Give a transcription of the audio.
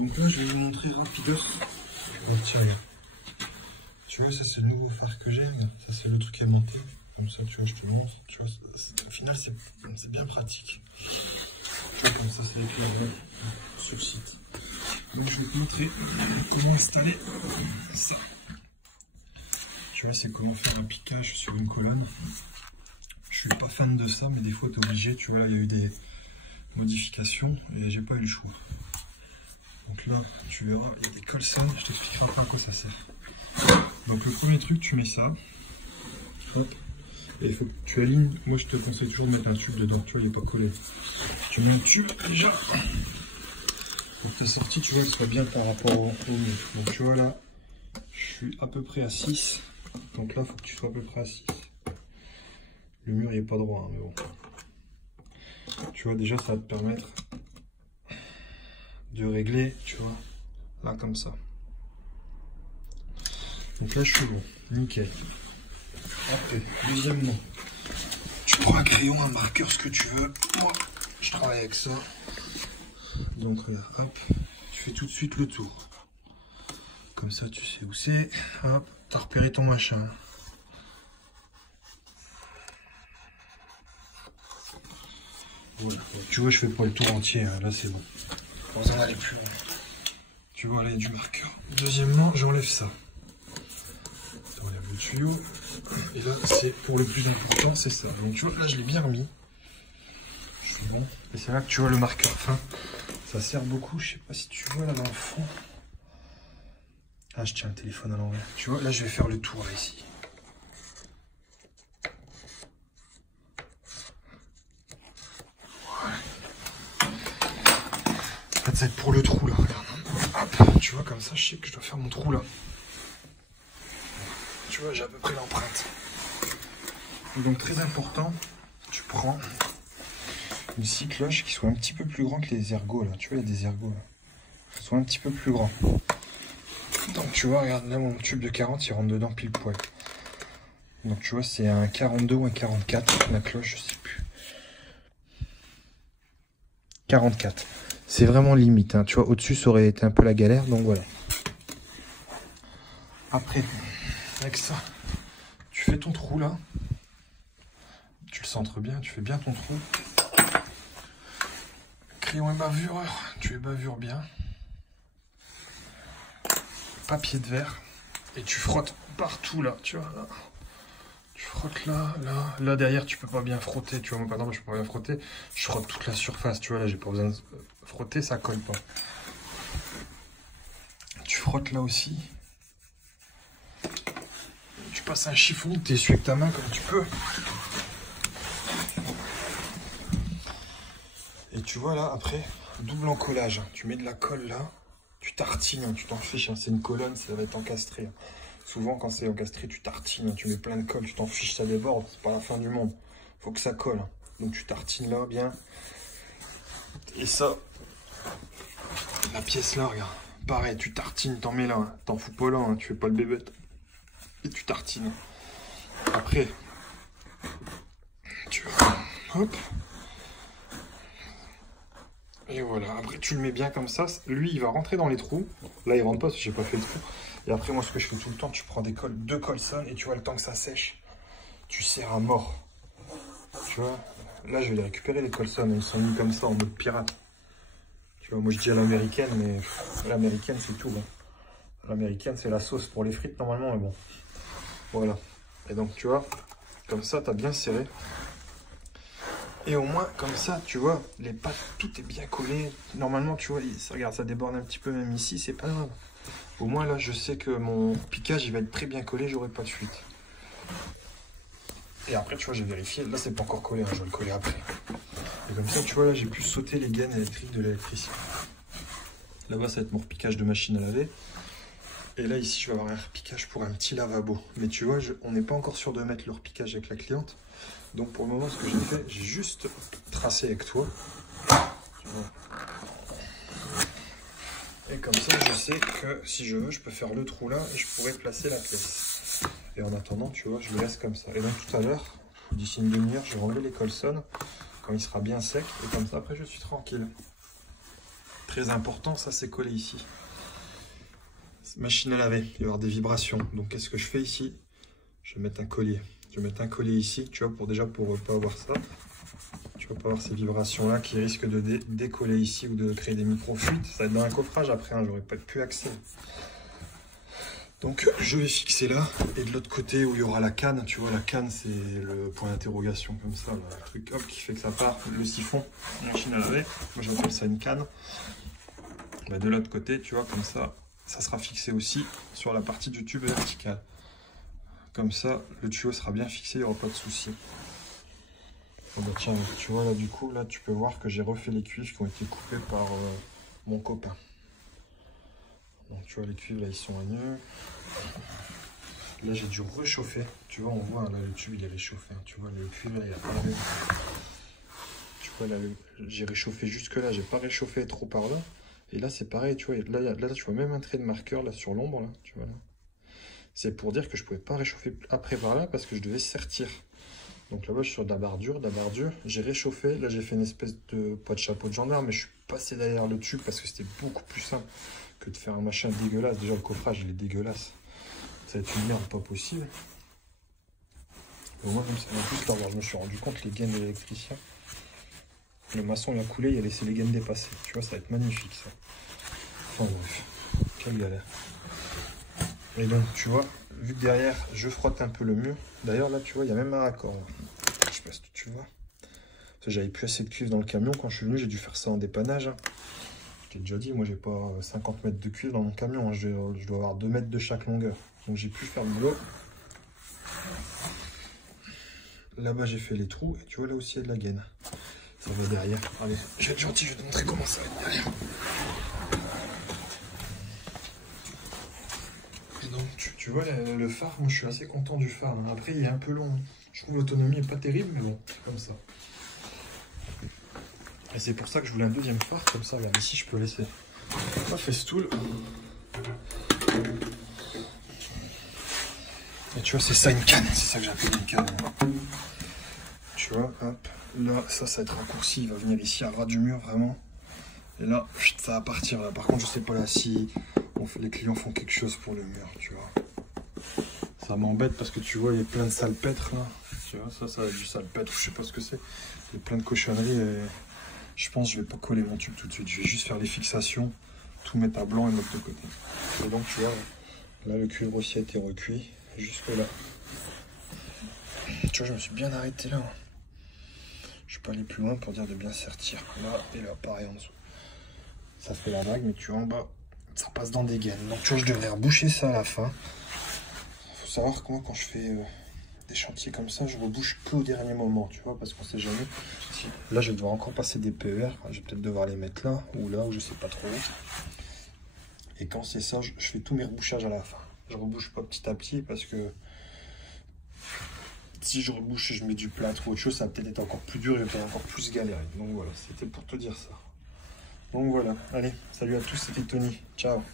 Donc là, je vais vous montrer rapidos. Oh, tiens, tu vois, ça c'est le nouveau phare que j'ai. Ça c'est le truc aimanté. Comme ça, tu vois, je te montre. Tu vois, au final, c'est bien pratique. Tu vois, comme ça, c'est l'éclairage sur le site. Donc, je vais te montrer comment installer ça. Tu vois, c'est comment faire un piquage sur une colonne. Je suis pas fan de ça, mais des fois, tu es obligé. Tu vois, là, il y a eu des modifications et j'ai pas eu le choix. Donc là, tu verras, il y a des colsons. Je t'expliquerai un peu à quoi ça sert. Donc, le premier truc, tu mets ça. Hop. Et il faut que tu alignes. Moi, je te conseille toujours de mettre un tube dedans. Tu vois, il n'est pas collé. Tu mets un tube déjà. Pour que ta sortie, tu vois, elle soit bien par rapport au mur. Donc, tu vois là, je suis à peu près à 6. Donc là, il faut que tu sois à peu près à 6. Le mur, il n'est pas droit, hein, mais bon. Tu vois, déjà, ça va te permettre de régler, tu vois, là, comme ça. Donc là, je suis bon. Nickel. Après, deuxièmement, tu prends un crayon, un marqueur, ce que tu veux. Moi, je travaille avec ça. Donc, regarde, hop, tu fais tout de suite le tour. Comme ça, tu sais où c'est. Hop, t'as repéré ton machin. Voilà. Donc, tu vois, je fais pas le tour entier. Hein. Là, c'est bon. Pas besoin d'aller plus loin. Tu vois, là, il y a du marqueur. Deuxièmement, j'enlève ça. T'enlèves le tuyau. Et là, c'est pour le plus important, c'est ça. Donc, tu vois, là, je l'ai bien remis. Je suis bon. Et c'est là que tu vois le marqueur fin. Ça sert beaucoup. Je sais pas si tu vois là dans le fond. Ah, je tiens le téléphone à l'envers. Tu vois, là, je vais faire le tour, là, ici. Voilà. En fait, ça va être pour le trou, là. Regarde. Hop, tu vois, comme ça, je sais que je dois faire mon trou, là. Tu vois, j'ai à peu près l'empreinte. Donc, très important, tu prends une scie cloche qui soit un petit peu plus grand que les ergots, là. Tu vois, il y a des ergots, là. Qui soit un petit peu plus grand. Donc, tu vois, regarde, là, mon tube de 40, il rentre dedans pile poil. Donc, tu vois, c'est un 42 ou un 44, la cloche, je sais plus. 44. C'est vraiment limite, hein. Tu vois, au-dessus, ça aurait été un peu la galère, donc voilà. Après, avec ça, tu fais ton trou, là. Tu le centres bien, tu fais bien ton trou. Crayon et bavure, tu bavures bien. Papier de verre. Et tu frottes partout, là, tu vois, là. Tu frottes là, là. Là, derrière, tu peux pas bien frotter, tu vois. Moi, par exemple, je peux pas bien frotter. Je frotte toute la surface, tu vois. Là, j'ai pas besoin de frotter, ça colle pas. Tu frottes là aussi. Tu passes un chiffon, tu essuies avec ta main comme tu peux. Et tu vois là, après, double encollage. Tu mets de la colle là, tu tartines, hein, tu t'en fiches. Hein, c'est une colonne, ça va être encastré. Hein. Souvent, quand c'est encastré, tu tartines, hein, tu mets plein de colle, tu t'en fiches, ça déborde, c'est pas la fin du monde. Faut que ça colle. Hein. Donc tu tartines là, bien. Et ça, la pièce là, regarde. Pareil, tu tartines, t'en mets là. Hein. T'en fous pas là, hein, tu fais pas le bébête. Et tu tartines. Après, tu vois, hop. Et voilà, après tu le mets bien comme ça. Lui, il va rentrer dans les trous. Là, il rentre pas parce que j'ai pas fait le trou. Et après, moi, ce que je fais tout le temps, tu prends deux colsons et tu vois, le temps que ça sèche, tu serres à mort. Tu vois, là, je vais les récupérer, les colsons. Ils sont mis comme ça, en mode pirate. Tu vois, moi, je dis à l'américaine, mais l'américaine, c'est tout. Hein. L'américaine, c'est la sauce pour les frites, normalement, mais bon. Voilà. Et donc, tu vois, comme ça, tu as bien serré. Et au moins, comme ça, tu vois, les pattes, tout est bien collé. Normalement, tu vois, ça, regarde, ça déborde un petit peu même ici, c'est pas grave. Au moins, là, je sais que mon piquage, il va être très bien collé, j'aurai pas de fuite. Et après, tu vois, j'ai vérifié. Là, c'est pas encore collé, hein, je vais le coller après. Et comme ça, tu vois, là, j'ai pu sauter les gaines électriques de l'électricien. Là-bas, ça va être mon repiquage de machine à laver. Et là, ici, je vais avoir un repiquage pour un petit lavabo. Mais tu vois, on n'est pas encore sûr de mettre le repiquage avec la cliente. Donc pour le moment, ce que j'ai fait, j'ai juste tracé avec toi. Tu vois. Et comme ça, je sais que si je veux, je peux faire le trou là et je pourrais placer la pièce. Et en attendant, tu vois, je le laisse comme ça. Et donc tout à l'heure, d'ici une demi-heure, je vais enlever les colsons quand il sera bien sec. Et comme ça, après, je suis tranquille. Très important, ça c'est collé ici. Machine à laver, il va y avoir des vibrations. Donc qu'est-ce que je fais ici? Je vais mettre un collier. Je vais mettre un collier ici, tu vois, pour pas avoir ça. Tu vas pas avoir ces vibrations-là qui risquent de décoller ici ou de créer des micro-fuites. Ça va être dans un coffrage après, hein, j'aurais pas plus accès. Donc je vais fixer là. Et de l'autre côté où il y aura la canne, tu vois, la canne c'est le point d'interrogation comme ça, le truc hop, qui fait que ça part, le siphon, machine à laver. Moi j'appelle ça une canne. Bah, de l'autre côté, tu vois, comme ça, ça sera fixé aussi sur la partie du tube vertical. Comme ça, le tuyau sera bien fixé, il n'y aura pas de souci. Oh bah tiens, tu vois là du coup, là tu peux voir que j'ai refait les cuivres qui ont été coupés par mon copain. Donc tu vois les cuivres là ils sont à nu. Là j'ai dû réchauffer. Tu vois on voit là le tube il est réchauffé. Hein. Tu vois le cuivre là il a pas la même. Tu vois là j'ai réchauffé jusque là, j'ai pas réchauffé trop par là. Et là c'est pareil, tu vois, là tu vois même un trait de marqueur là sur l'ombre là, tu vois là. C'est pour dire que je pouvais pas réchauffer après par là parce que je devais sertir. Donc là-bas, je suis sur de la bardure, j'ai réchauffé, là j'ai fait une espèce de, pas de chapeau de gendarme, mais je suis passé derrière le tube parce que c'était beaucoup plus simple que de faire un machin dégueulasse. Déjà le coffrage il est dégueulasse, ça va être une merde pas possible. Au moins comme ça, en plus là, je me suis rendu compte les gaines de l'électricien, le maçon il a coulé, il a laissé les gaines dépasser, tu vois ça va être magnifique ça. Enfin bref, quelle galère. Et donc tu vois, vu que derrière je frotte un peu le mur, d'ailleurs là tu vois il y a même un raccord, je sais pas si tu vois, parce que j'avais plus assez de cuivre dans le camion, quand je suis venu j'ai dû faire ça en dépannage, hein. Je t'ai déjà dit, moi j'ai pas 50 mètres de cuivre dans mon camion, hein. Je dois avoir 2 mètres de chaque longueur, donc j'ai pu faire le boulot. Là-bas j'ai fait les trous, et tu vois là aussi il y a de la gaine, ça va derrière. Allez, je vais être gentil, je vais te montrer comment ça va être derrière. Donc tu vois le phare, moi je suis assez content du phare. Après il est un peu long, je trouve l'autonomie est pas terrible, mais bon, c'est comme ça. Et c'est pour ça que je voulais un deuxième phare, comme ça, regarde ici je peux laisser ma festoule. Et tu vois c'est ça une canne, c'est ça que j'appelle une canne. Tu vois, hop, là ça va être raccourci, il va venir ici à ras du mur vraiment. Et là, ça va partir là. Par contre je sais pas là si les clients font quelque chose pour le mur, tu vois. Ça m'embête parce que tu vois, il y a plein de salpêtres là. Tu vois, ça va être du salpêtre, je sais pas ce que c'est. Il y a plein de cochonneries et je pense que je vais pas coller mon tube tout de suite. Je vais juste faire les fixations, tout mettre à blanc et mettre de côté. Et donc tu vois, là le cuivre aussi a été recuit jusque là. Tu vois, je me suis bien arrêté là. Je suis pas allé plus loin pour dire de bien sertir. Là et là, pareil en dessous. Ça fait la vague, mais tu vois en bas, ça passe dans des gaines. Donc tu vois, je devrais reboucher ça à la fin. Faut savoir que moi, quand je fais des chantiers comme ça, je rebouche qu'au dernier moment, tu vois, parce qu'on sait jamais. Là, je vais devoir encore passer des PER. Je vais peut-être devoir les mettre là, ou je sais pas trop. Et quand c'est ça, je fais tous mes rebouchages à la fin. Je rebouche pas petit à petit parce que si je rebouche et je mets du plâtre ou autre chose, ça va peut-être être encore plus dur et peut-être encore plus galérer. Donc voilà, c'était pour te dire ça. Donc voilà, allez, salut à tous, c'était Tony. Ciao.